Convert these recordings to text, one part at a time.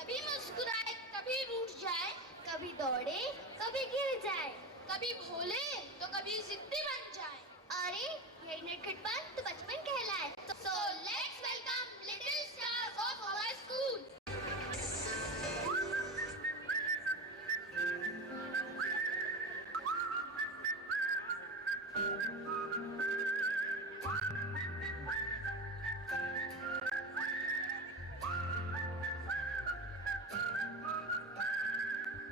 कभी मुस्कुराए कभी रूठ जाए, कभी दौड़े कभी गिर जाए, कभी भोले तो कभी जिद्दी बन जाए। अरे यही नटखटपन तो बचपन कहलाए। So let's welcome little stars of our school.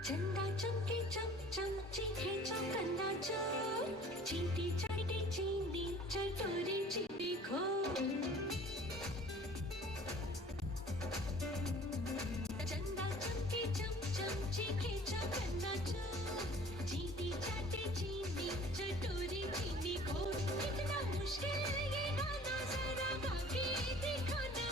चंदा चमके चम चम चीखे चौकन्ना चोर चींटी चाटी चींटी चटोरी चींटी खो चंदा चमके चम चम चीखे चौकन्ना चोर चींटी चाटी चींटी चटोरी चींटी खो। कितना मुश्किल ये गाना जरा गा के देखो ना।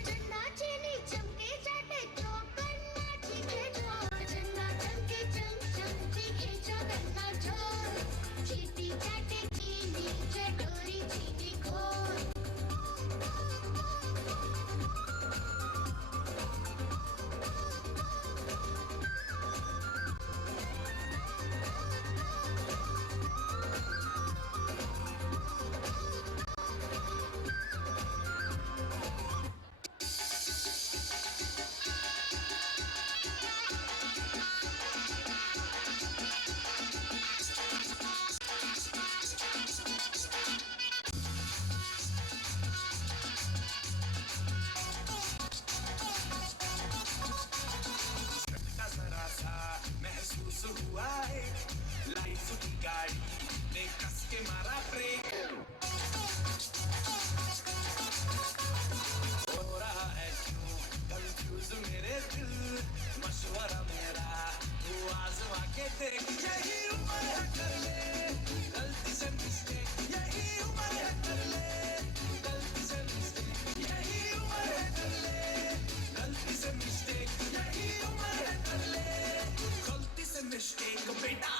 चन्ना चीनी चमके चाटे चौकन्ना चीखे चोर, चन्ना चमके चम चम चीखे चौकन्ना चोर, चींटी चाटे चीनी चटोरी चीनी खोर। झटका जरा सा महसूस हुआ है, लाइफ की गाड़ी ने कस के मारा ब्रेक। हो रहा है क्यों कंफ्यूज मेरे दिल, मशवरा मेरा तू आजमा के देख। यही उम्र है कर ले गलती से मिस्टेक, यही उम्र है कर ले गलती से मिस्टेक, यही उम्र है कर ले गलती से मिस्टेक, यही उम्र है कर ले गलती से मिस्टेक बेटा।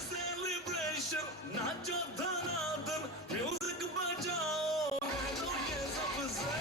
सेलिब्रेशन नाचो धनाधन म्यूजिक बजाओ तो ये सबसे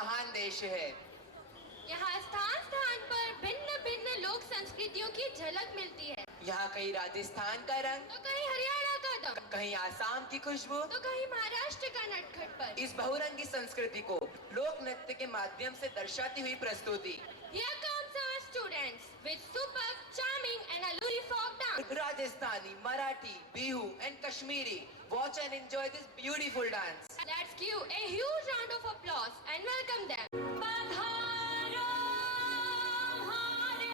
महान देश है। यहाँ स्थान स्थान पर भिन्न भिन्न लोक संस्कृतियों की झलक मिलती है। यहाँ कहीं राजस्थान का रंग, तो कहीं हरियाणा का दम, कहीं आसाम की खुशबू, तो कहीं महाराष्ट्र का नटखट पर। इस बहुरंगी संस्कृति को लोक नृत्य के माध्यम से दर्शाती हुई प्रस्तुति। Here comes our students with superb, charming and alluring folk dance. Rajasthani, Marathi, Bihu and Kashmiri. Watch and enjoy this beautiful dance. Let's give a huge round of applause and welcome them. पधारो हमारे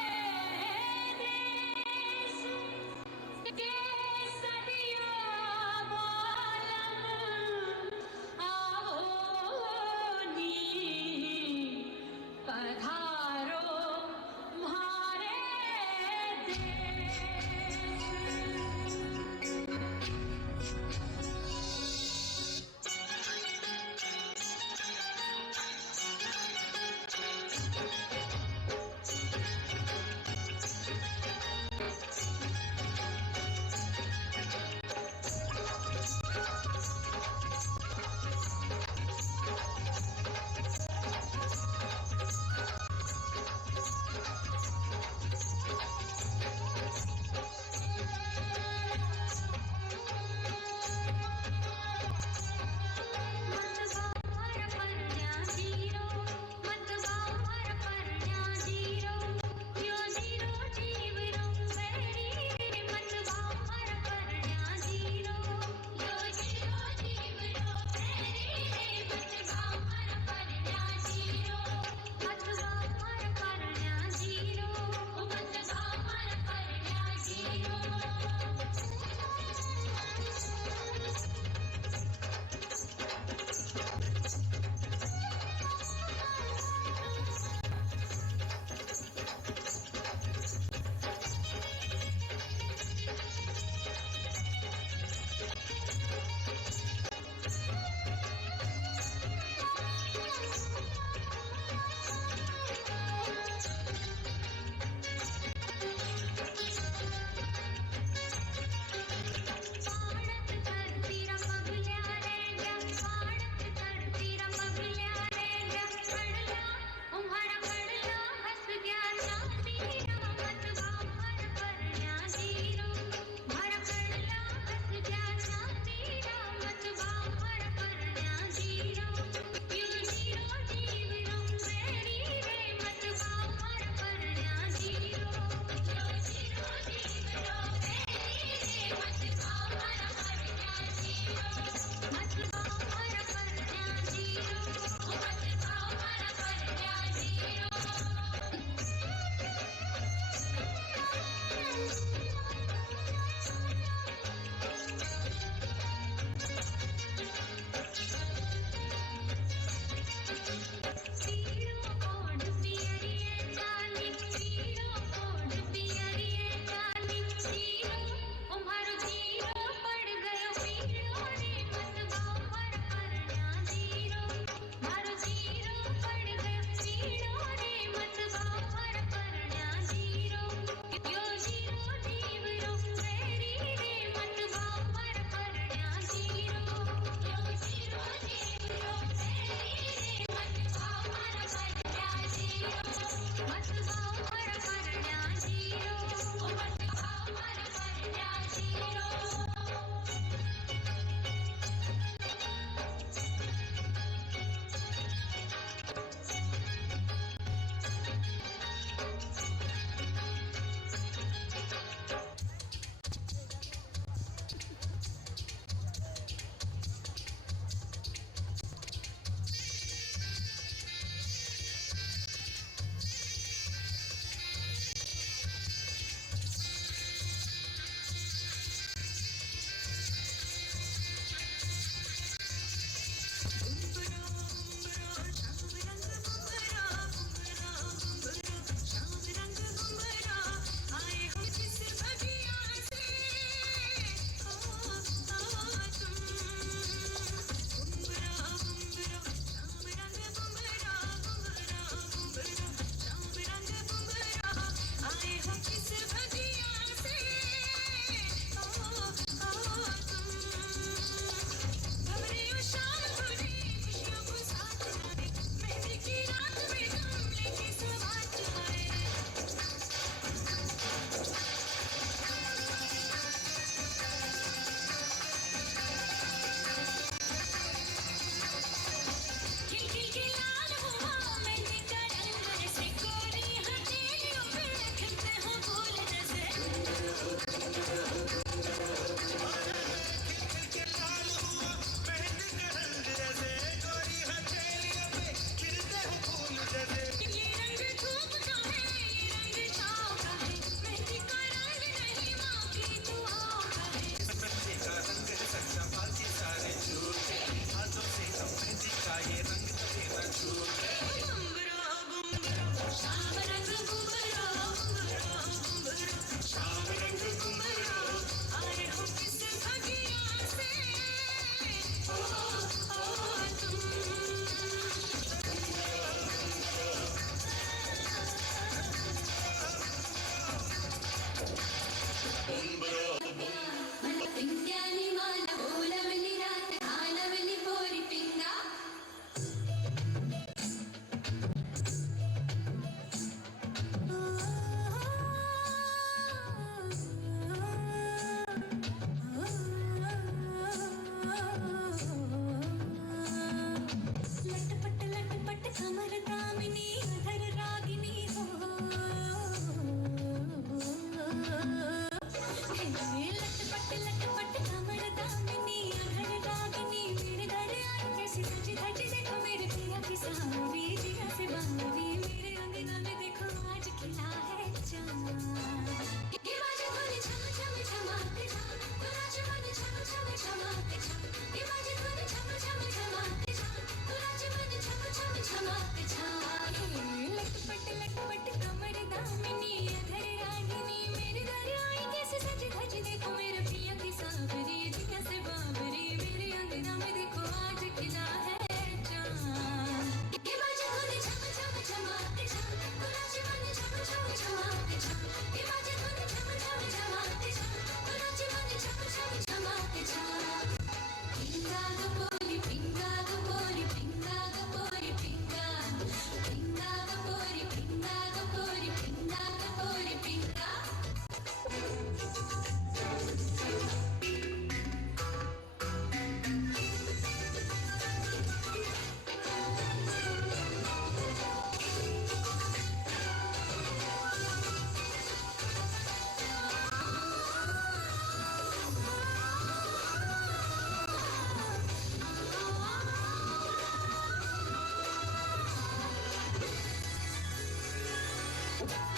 देश के सदियों बालम, आओ नी पधारो हमारे देश।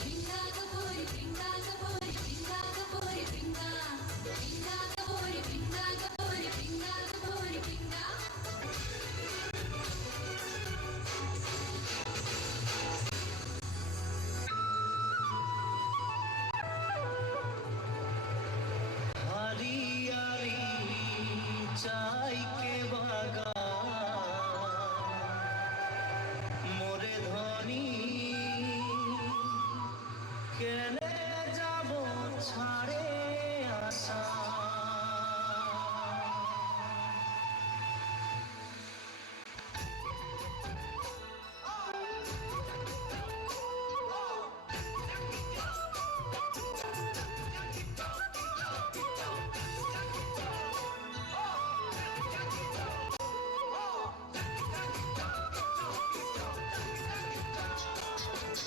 bringa kapuri bringa kapuri bringa kapuri bringa bringa kapuri bringa kapuri bringa kapuri bringa हरियाली चाय के बागान मोरे धनी केने जाबो छाड़े आशा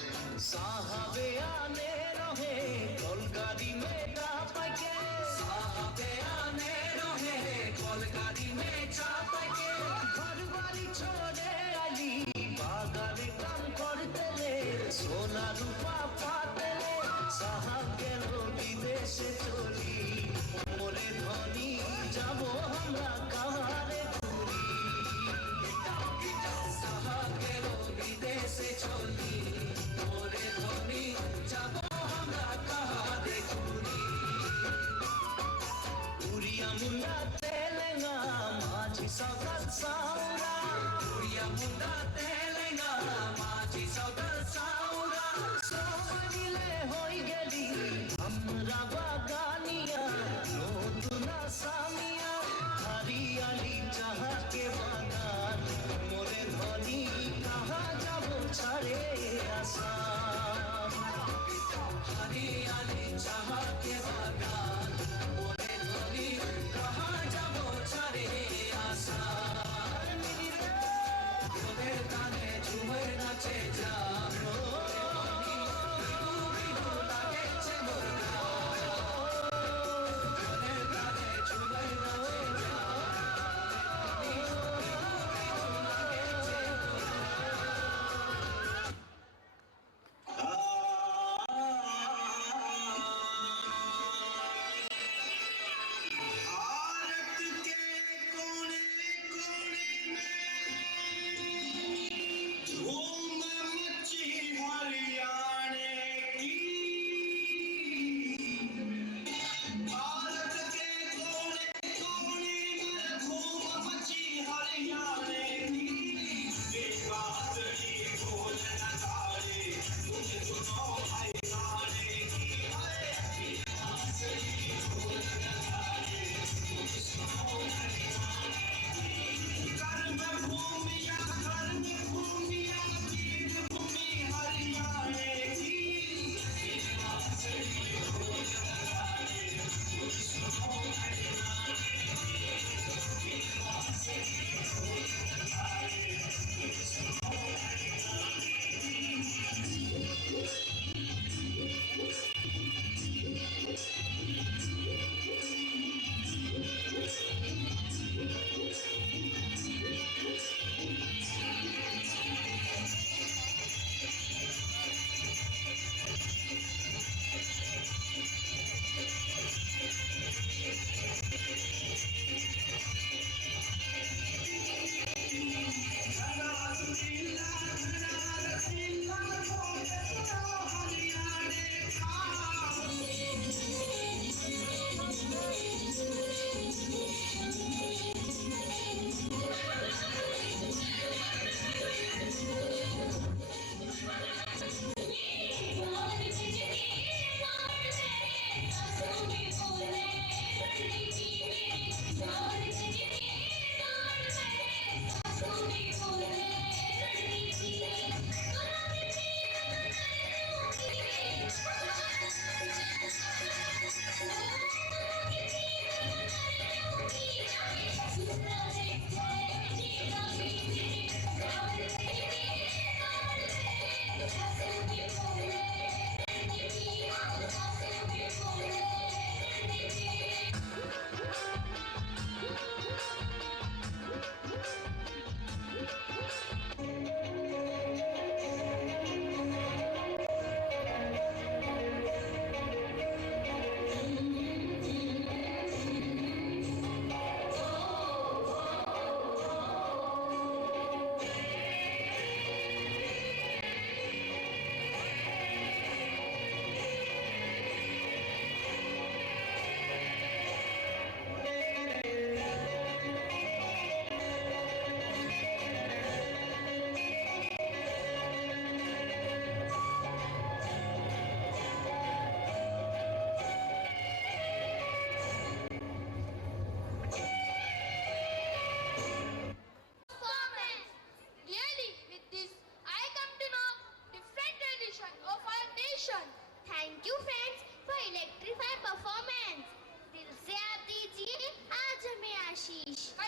साहबे आने रहे कलगाड़ी में डापके साहबे आने रहे कलगाड़ी में चापके घर बाड़ी छोड़े आली बागाने काम करते ले सोना रूपा पाते ले साहब गेलो विदेशे चली मोरे धनी जाबो हमरा कहारे दूरी साहब गेलो विदेशे चली मोरे धनी जाबो हमरा कहारे दूरी उड़िया मुंडा तेलेंगा माझी सौगत साउरा उड़िया मुंडा तेलेंगा माझी सौगत साउरा सोमनिले होई गेली हमरा बागानिया नोतुना सामिया हरियाली चाहा के बागान मोरे धनी कहाँ जाबो छाड़े आशा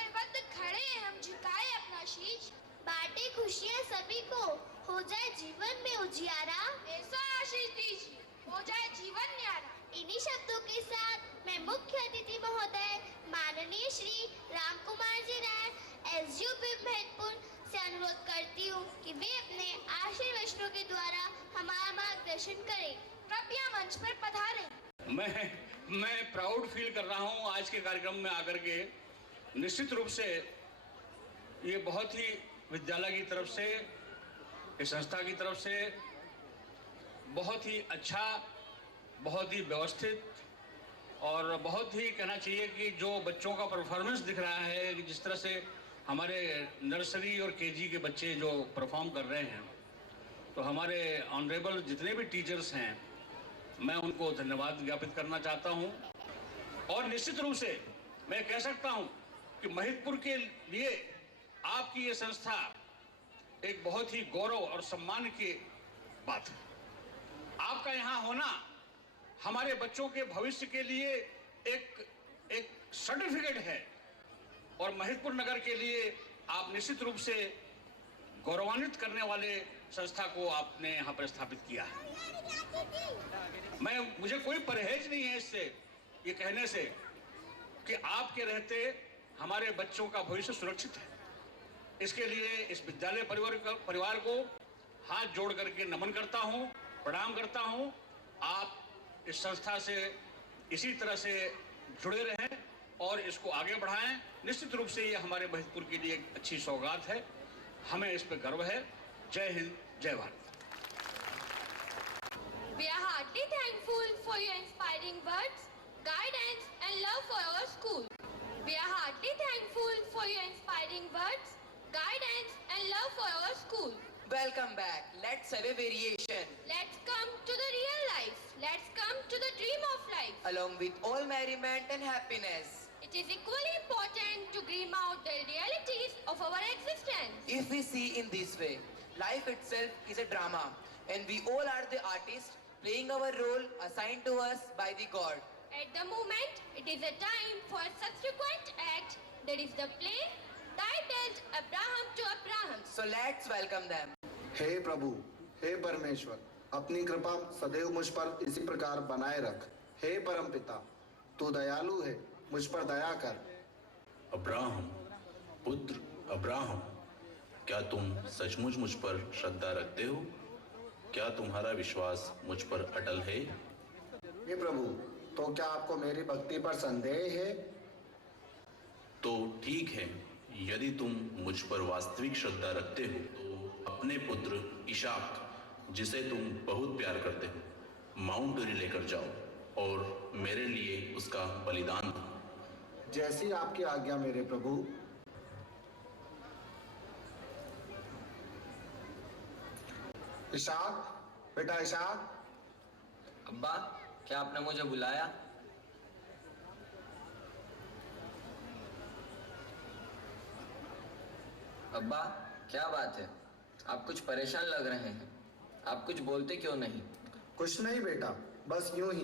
सर्वत्र खड़े हैं हम झुकाए अपना शीश, बांटे खुशियाँ सभी को, हो जाए जीवन में उजियारा, ऐसा आशीष दीजिए हो जाए जीवन न्यारा। इन्हीं शब्दों के साथ मैं मुख्य अतिथि महोदय माननीय श्री राम कुमार जी राय SGP महतपुर से अनुरोध करती हूँ कि वे अपने आशीर्वचनों के द्वारा हमारा मार्गदर्शन करें। कृपया मंच पर पधारें। मैं प्राउड फील कर रहा हूँ आज के कार्यक्रम में आकर के। निश्चित रूप से ये बहुत ही विद्यालय की तरफ से, इस संस्था की तरफ से बहुत ही अच्छा, बहुत ही व्यवस्थित और बहुत ही कहना चाहिए कि जो बच्चों का परफॉर्मेंस दिख रहा है, जिस तरह से हमारे नर्सरी और KG के बच्चे जो परफॉर्म कर रहे हैं, तो हमारे ऑनरेबल जितने भी टीचर्स हैं मैं उनको धन्यवाद ज्ञापित करना चाहता हूं। और निश्चित रूप से मैं कह सकता हूं कि महिदपुर के लिए आपकी ये संस्था एक बहुत ही गौरव और सम्मान की बात है। आपका यहाँ होना हमारे बच्चों के भविष्य के लिए एक सर्टिफिकेट है और महिदपुर नगर के लिए आप निश्चित रूप से गौरवान्वित करने वाले संस्था को आपने यहाँ पर स्थापित किया है। मुझे कोई परहेज नहीं है इससे ये कहने से कि आपके रहते हमारे बच्चों का भविष्य सुरक्षित है। इसके लिए इस विद्यालय परिवार को हाथ जोड़ करके नमन करता हूँ, प्रणाम करता हूँ। आप इस संस्था से इसी तरह से जुड़े रहें और इसको आगे बढ़ाएं। निश्चित रूप से ये हमारे महिदपुर के लिए एक अच्छी सौगात है, हमें इस पर गर्व है। जय हिंद, जय Bharat. We are heartily thankful for your inspiring words, guidance and love for our school. We are heartily thankful for your inspiring words, guidance and love for our school. Welcome back. Let's have a variation. Let's come to the real life. Let's come to the dream of life. Along with all merriment and happiness. It is equally important to dream out the realities of our existence. If we see in this way, life itself is a drama and we all are the artists playing our role assigned to us by the God. At the moment, it is a time for a subsequent act, that is the play titled Abraham to Abraham. So let's welcome them. हे प्रभु, हे परमेश्वर, अपनी कृपा सदैव मुझ पर इसी प्रकार बनाए रख। हे परमपिता, तू दयालु है, मुझ पर दया कर। अब्राहम, पुत्र अब्राहम, क्या तुम सचमुच मुझ पर श्रद्धा रखते हो? क्या तुम्हारा विश्वास मुझ पर अटल है? हे प्रभु, तो क्या आपको मेरी भक्ति पर संदेह है? तो ठीक है, यदि तुम मुझ पर वास्तविक श्रद्धा रखते हो तो अपने पुत्र इशाक, जिसे तुम बहुत प्यार करते हो, माउंट ओरी लेकर जाओ और मेरे लिए उसका बलिदान दो। जैसी आपकी आज्ञा मेरे प्रभु। इशाक, बेटा इशाक। अब्बा, क्या आपने मुझे बुलाया? अब्बा, क्या बात है? आप कुछ परेशान लग रहे हैं। आप कुछ बोलते क्यों नहीं? कुछ नहीं बेटा, बस यूं ही।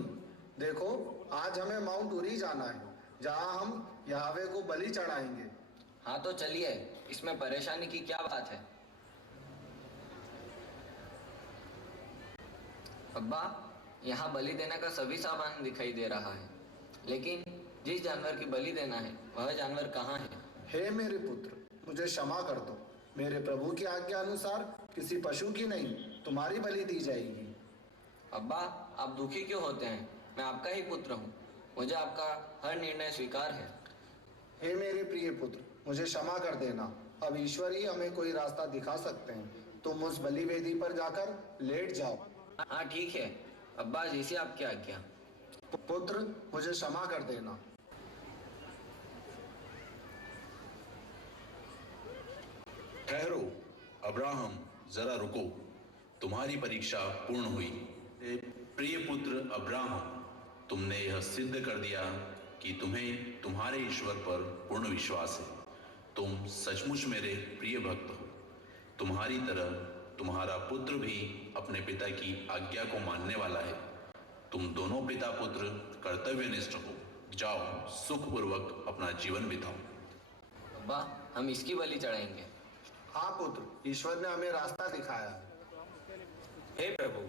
देखो, आज हमें माउंट ओरी जाना है, जहां हम याहवे को बलि चढ़ाएंगे। हाँ तो चलिए, इसमें परेशानी की क्या बात है? अब्बा, यहाँ बलि देने का सभी सामान दिखाई दे रहा है, लेकिन जिस जानवर की बलि देना है वह जानवर कहाँ है? हे मेरे पुत्र, मुझे क्षमा कर दो। मेरे प्रभु की आज्ञा अनुसार किसी पशु की नहीं, तुम्हारी बलि दी जाएगी। अब्बा, आप दुखी क्यों होते हैं? मैं आपका ही पुत्र हूँ, मुझे आपका हर निर्णय स्वीकार है। हे मेरे प्रिय पुत्र, मुझे क्षमा कर देना। अब ईश्वर ही हमें कोई रास्ता दिखा सकते हैं। तुम उस बलि वेदी पर जाकर लेट जाओ। हाँ ठीक है अब्बा, जैसी आपकी आज्ञा। पुत्र, मुझे क्षमा कर देना। ठहरो अब्राहम, जरा रुको। तुम्हारी परीक्षा पूर्ण हुई। प्रिय पुत्र अब्राहम, तुमने यह सिद्ध कर दिया कि तुम्हें तुम्हारे ईश्वर पर पूर्ण विश्वास है। तुम सचमुच मेरे प्रिय भक्त हो। तुम्हारी तरह तुम्हारा पुत्र भी अपने पिता की आज्ञा को मानने वाला है। तुम दोनों पिता पुत्र कर्तव्यनिष्ठ हो। जाओ, सुखपूर्वक अपना जीवन बिताओ। अब्बा, हम इसकी बलि चढ़ाएंगे। हाँ पुत्र, ईश्वर ने हमें रास्ता दिखाया है। हे प्रभु,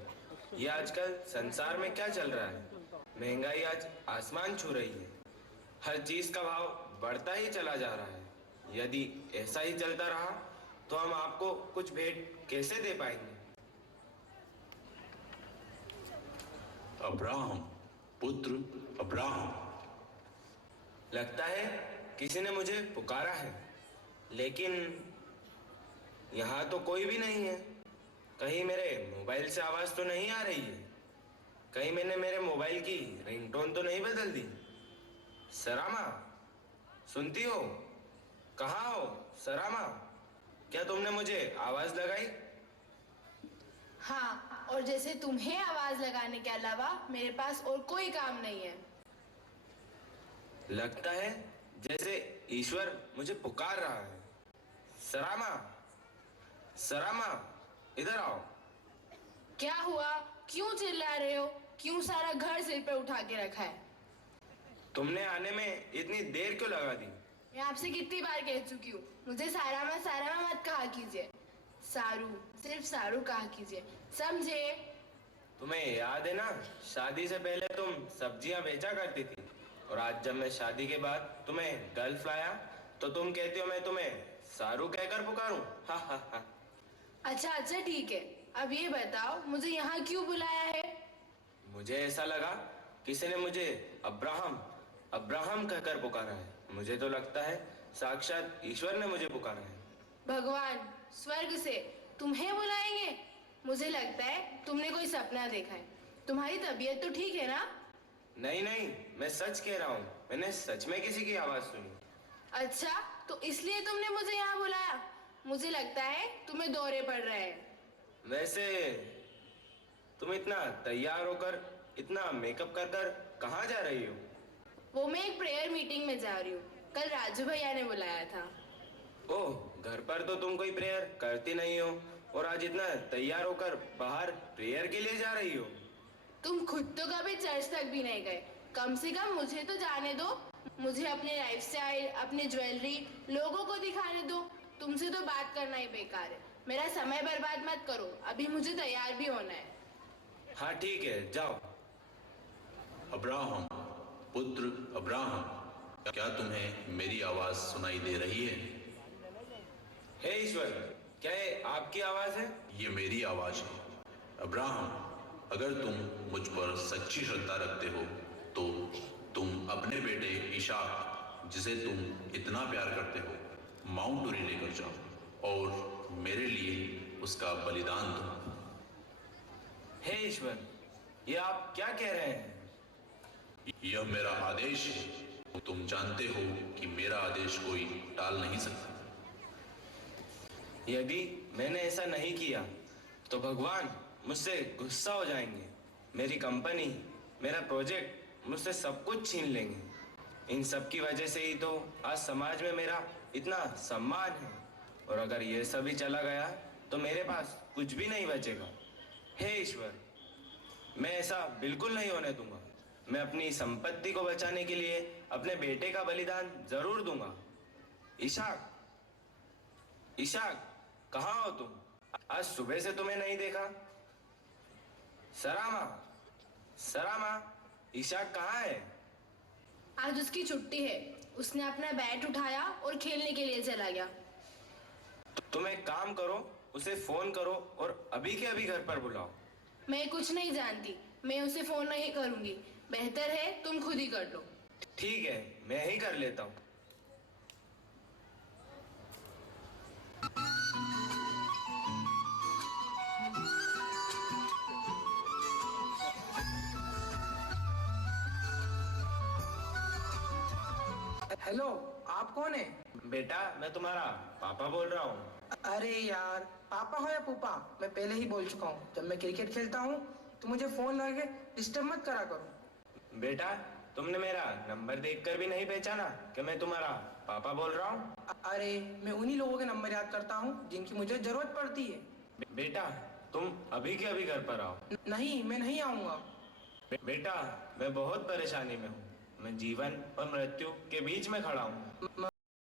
ये आजकल संसार में क्या चल रहा है? महंगाई आज आसमान छू रही है। हर चीज का भाव बढ़ता ही चला जा रहा है। यदि ऐसा ही चलता रहा तो हम आपको कुछ भेंट कैसे दे पाएंगे? अब्राहम, पुत्र अब्राहम, लगता है किसी ने मुझे पुकारा है, लेकिन यहाँ तो कोई भी नहीं है। कहीं मेरे मोबाइल से आवाज तो नहीं आ रही है? कहीं मैंने मेरे मोबाइल की रिंगटोन तो नहीं बदल दी? सरामा, सुनती हो? कहाँ हो सरामा? क्या तुमने मुझे आवाज लगाई? हाँ, और जैसे तुम्हें आवाज लगाने के अलावा मेरे पास और कोई काम नहीं है। लगता है जैसे ईश्वर मुझे पुकार रहा है। सरामा, सरामा, इधर आओ। क्या हुआ? क्यों चिल्ला रहे हो? क्यों सारा घर सिर पे उठा के रखा है? तुमने आने में इतनी देर क्यों लगा दी? मैं आपसे कितनी बार कह चुकी हूँ, मुझे सारामा मत कहा कीजिए। सारू, सिर्फ सारू कहा कीजिए, समझे? तुम्हें याद है ना, शादी से पहले तुम सब्जियां बेचा करती थी, और आज जब मैं शादी के बाद तुम्हें गल्फ लाया तो तुम कहती हो मैं तुम्हें सारू कहकर पुकारूं? हा हा हा। अच्छा ठीक है, अब ये बताओ मुझे यहाँ क्यों बुलाया है? मुझे ऐसा लगा किसी ने मुझे अब्राहम अब्राहम कहकर पुकारा है। मुझे तो लगता है साक्षात ईश्वर ने मुझे पुकारा है। भगवान स्वर्ग से तुम्हें बुलाएंगे? मुझे लगता है तुमने कोई सपना देखा है। तुम्हारी तबीयत तो ठीक है ना? नहीं नहीं, मैं सच कह रहा हूँ, मैंने सच में किसी की आवाज सुनी। अच्छा, तो इसलिए तुमने मुझे यहाँ बुलाया? मुझे लगता है तुम्हें दौरे पड़ रहे हैं। वैसे तुम इतना तैयार होकर, इतना मेकअप कर कर कहाँ जा रही हो? वो मैं एक प्रेयर मीटिंग में जा रही हूँ, कल राजू भैया ने बुलाया था। ओह, घर पर तो तुम कोई प्रेयर करती नहीं हो, और आज इतना तैयार होकर बाहर प्रेयर के लिए जा रही हो? तुम खुद तो कभी चर्च तक भी नहीं गए, कम से कम मुझे तो जाने दो। मुझे अपने लाइफस्टाइल, अपनी ज्वेलरी लोगों को दिखाने दो। तुमसे तो बात करना ही बेकार है। मेरा समय बर्बाद मत करो, अभी मुझे तैयार भी होना है। हाँ ठीक है, जाओ। अब्राहम, पुत्र अब्राहम, क्या तुम्हें मेरी आवाज सुनाई दे रही है? हे ईश्वर, क्या ये आपकी आवाज है? ये मेरी आवाज है। अब्राहम, अगर तुम मुझ पर सच्ची श्रद्धा रखते हो तो तुम अपने बेटे इशाक, जिसे तुम इतना प्यार करते हो, माउंट उरी लेकर जाओ और मेरे लिए उसका बलिदान दो। हे ईश्वर, ये आप क्या कह रहे हैं? यह मेरा आदेश है। तुम जानते हो कि मेरा आदेश कोई टाल नहीं सकता। यदि मैंने ऐसा नहीं किया तो भगवान मुझसे गुस्सा हो जाएंगे। मेरी कंपनी, मेरा प्रोजेक्ट, मुझसे सब कुछ छीन लेंगे। इन सब की वजह से ही तो आज समाज में मेरा इतना सम्मान है, और अगर ये सब ही चला गया तो मेरे पास कुछ भी नहीं बचेगा। हे ईश्वर, मैं ऐसा बिल्कुल नहीं होने दूंगा। मैं अपनी संपत्ति को बचाने के लिए अपने बेटे का बलिदान जरूर दूंगा। इशाक, इशाक, कहाँ हो तुम? आज सुबह से तुम्हें नहीं देखा। सरामा, सरामा, इशाक कहाँ है? आज उसकी छुट्टी है, उसने अपना बैट उठाया और खेलने के लिए चला गया। तुम एक काम करो, उसे फोन करो और अभी के अभी घर पर बुलाओ। मैं कुछ नहीं जानती, मैं उसे फोन नहीं करूंगी। बेहतर है तुम खुद ही कर लो। ठीक है, मैं ही कर लेता हूँ। हेलो, आप कौन है? बेटा, मैं तुम्हारा पापा बोल रहा हूँ। अरे यार, पापा हो या पूपा, मैं पहले ही बोल चुका हूँ, जब मैं क्रिकेट खेलता हूँ तो मुझे फोन लगा के डिस्टर्ब मत करा करो। बेटा, तुमने मेरा नंबर देखकर भी नहीं पहचाना कि मैं तुम्हारा पापा बोल रहा हूँ? अरे, मैं उन्हीं लोगों के नंबर याद करता हूँ जिनकी मुझे जरूरत पड़ती है। बेटा, तुम अभी के अभी घर पर आओ। नहीं, मैं नहीं आऊँगा। बेटा, मैं बहुत परेशानी में हूँ। मैं जीवन और मृत्यु के बीच में खड़ा हूँ।